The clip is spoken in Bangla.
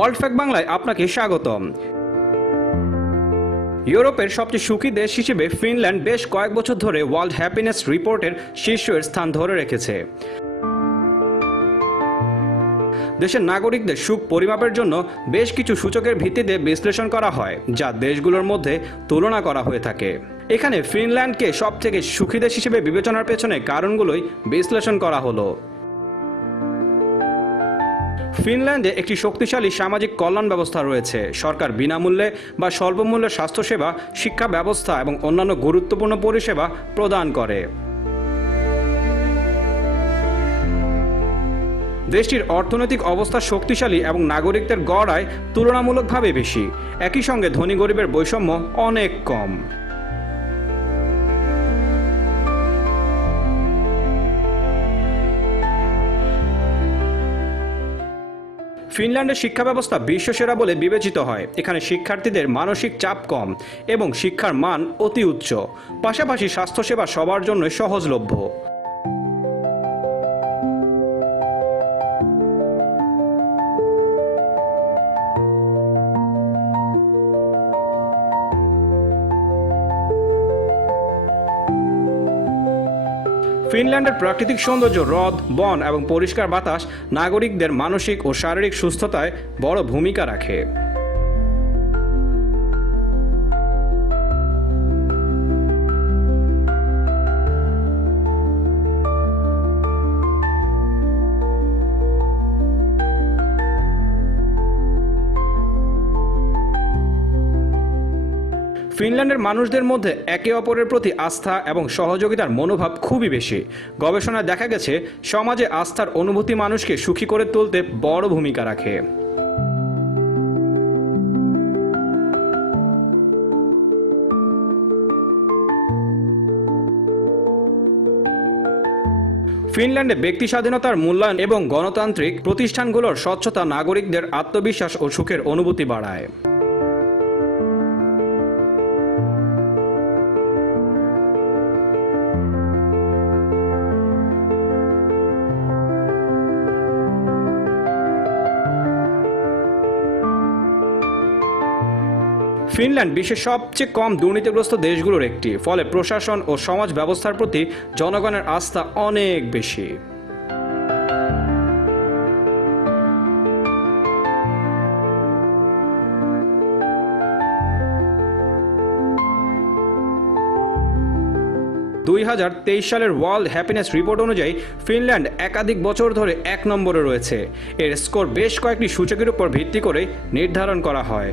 ওয়ার্ল্ড ফ্যাক বাংলায় আপনাকে স্বাগতম। ইউরোপের সবচেয়ে সুখী দেশ হিসেবে ফিনল্যান্ড বেশ কয়েক বছর ধরে ওয়ার্ল্ড হ্যাপিনেস রিপোর্টের শীর্ষের স্থান ধরে রেখেছে। দেশের নাগরিকদের সুখ পরিমাপের জন্য বেশ কিছু সূচকের ভিত্তিতে বিশ্লেষণ করা হয়, যা দেশগুলোর মধ্যে তুলনা করা হয়ে থাকে। এখানে ফিনল্যান্ডকে সবথেকে সুখী দেশ হিসেবে বিবেচনার পেছনে কারণগুলোই বিশ্লেষণ করা হলো। ফিনল্যান্ডে একটি শক্তিশালী সামাজিক কল্যাণ ব্যবস্থা রয়েছে। সরকার বিনামূল্যে বা স্বল্পমূল্যে স্বাস্থ্যসেবা, শিক্ষা ব্যবস্থা এবং অন্যান্য গুরুত্বপূর্ণ পরিষেবা প্রদান করে। দেশটির অর্থনৈতিক অবস্থা শক্তিশালী এবং নাগরিকদের গড় আয় তুলনামূলকভাবে বেশি। একই সঙ্গে ধনী গরিবের বৈষম্য অনেক কম। ফিনল্যান্ডের শিক্ষা ব্যবস্থা বিশ্বসেরা বলে বিবেচিত হয়। এখানে শিক্ষার্থীদের মানসিক চাপ কম এবং শিক্ষার মান অতি উচ্চ। পাশাপাশি স্বাস্থ্যসেবা সবার জন্য সহজলভ্য। ফিনল্যান্ডের প্রাকৃতিক সৌন্দর্য হ্রদ, বন এবং পরিষ্কার বাতাস নাগরিকদের মানসিক ও শারীরিক সুস্থতায় বড় ভূমিকা রাখে। ফিনল্যান্ডের মানুষদের মধ্যে একে অপরের প্রতি আস্থা এবং সহযোগিতার মনোভাব খুবই বেশি। গবেষণায় দেখা গেছে, সমাজে আস্থার অনুভূতি মানুষকে সুখী করে তুলতে বড় ভূমিকা রাখে। ফিনল্যান্ডে ব্যক্তি স্বাধীনতার মূল্যায়ন এবং গণতান্ত্রিক প্রতিষ্ঠানগুলোর স্বচ্ছতা নাগরিকদের আত্মবিশ্বাস ও সুখের অনুভূতি বাড়ায়। ফিনল্যান্ড বিশ্বের সবচেয়ে কম দুর্নীতিগ্রস্ত দেশগুলোর একটি, ফলে প্রশাসন ও সমাজ ব্যবস্থার প্রতি জনগণের আস্থা অনেক বেশি। দুই হাজার তেইশ সালের ওয়ার্ল্ড হ্যাপিনেস রিপোর্ট অনুযায়ী, ফিনল্যান্ড একাধিক বছর ধরে এক নম্বরে রয়েছে। এর স্কোর বেশ কয়েকটি সূচকের উপর ভিত্তি করে নির্ধারণ করা হয়।